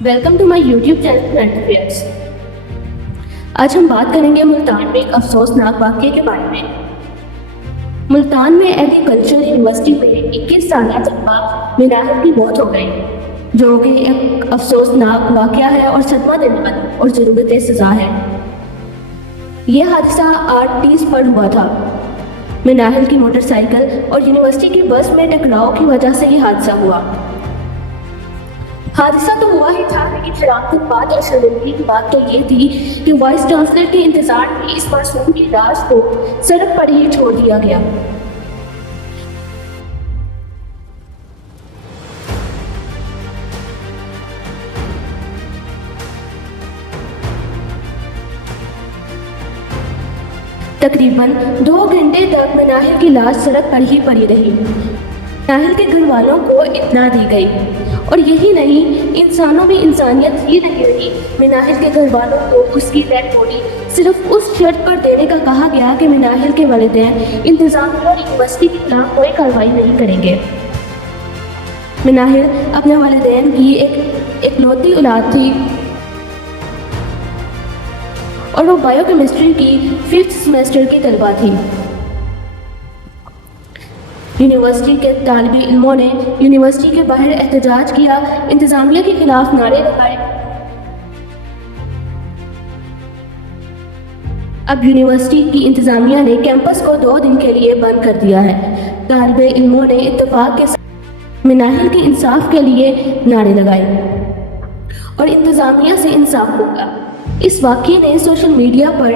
Welcome to my YouTube channel current affairs. आज हम बात करेंगे मुल्तान में एक अफसोसनाक वाक़ये के बारे में। मुल्तान में एग्रीकल्चर यूनिवर्सिटी में 21 साल तलबा मिनाहर की मौत हो गई, जो कि एक अफसोसनाक वाक़या है और सदमा देने वाला और ज़रूरत सज़ा है। यह हादसा 8:30 पर हुआ था। मिनाहर की मोटरसाइकिल और यूनिवर्सिटी की बस में टकराव की वजह से यह हादसा हुआ। हादसा तो हुआ ही था, लेकिन शराफत बात और शर्मिंदगी की बात तो ये थी कि वाइस चांसलर के इंतजार में इस मासूम की लाश को सड़क पर ही छोड़ दिया गया। तकरीबन 2 घंटे तक मिनाहर की लाश सड़क पर ही पड़ी रही। मिनाहर के घर वालों को इत्तला दी गई, और यही नहीं, इंसानों में इंसानियत ही नहीं रही। मिनाहर के घर वालों को उसकी डेड बॉडी सिर्फ उस शर्त पर देने का कहा गया कि मिनाहर के वालिदैन इंतज़ामिया और यूनिवर्सिटी के खिलाफ कोई कार्रवाई नहीं करेंगे। मिनाहर अपने वालिदैन की एक इकलौती औलाद थी और वो बायोकेमिस्ट्री की 5th सेमेस्टर की तलबा थी। यूनिवर्सिटी के तालिबी इल्मों ने यूनिवर्सिटी के बाहर एहतजाज किया, इंतज़ामिया के खिलाफ नारे लगाए। अब यूनिवर्सिटी की इंतज़ामिया ने कैंपस को 2 दिन के लिए बंद कर दिया है। तालिबे इल्मों ने इत्तेफाक के साथ मिनाहर के इंसाफ के लिए नारे लगाए और इंतज़ामिया से इंसाफ होगा। इस वाक़ये ने सोशल मीडिया पर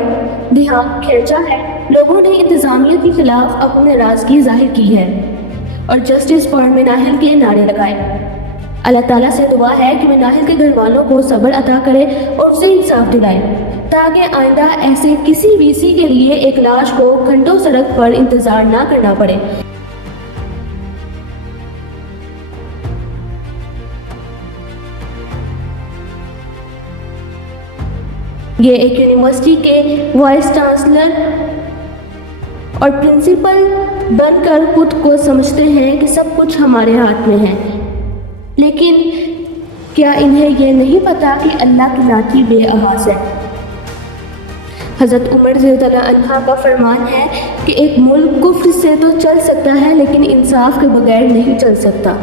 ध्यान खींचा है। लोगों ने इंतज़ामिया के खिलाफ अपनी नाराज़गी जाहिर की है और जस्टिस फॉर मिनाहर के नारे लगाए। अल्लाह ताला से दुआ है कि मिनाहर के घर वालों को सब्र अता करे और उसे इंसाफ दिलाए, ताकि आइंदा ऐसे किसी वीसी के लिए एक लाश को घंटों सड़क पर इंतज़ार ना करना पड़े। ये एक यूनिवर्सिटी के वाइस चांसलर और प्रिंसिपल बनकर खुद को समझते हैं कि सब कुछ हमारे हाथ में है, लेकिन क्या इन्हें यह नहीं पता कि अल्लाह की लाठी बेआवाज़ है। हज़रत उमर रज़ियल्लाहु अन्हा का फरमान है कि एक मुल्क कुफ्र से तो चल सकता है, लेकिन इंसाफ के बगैर नहीं चल सकता।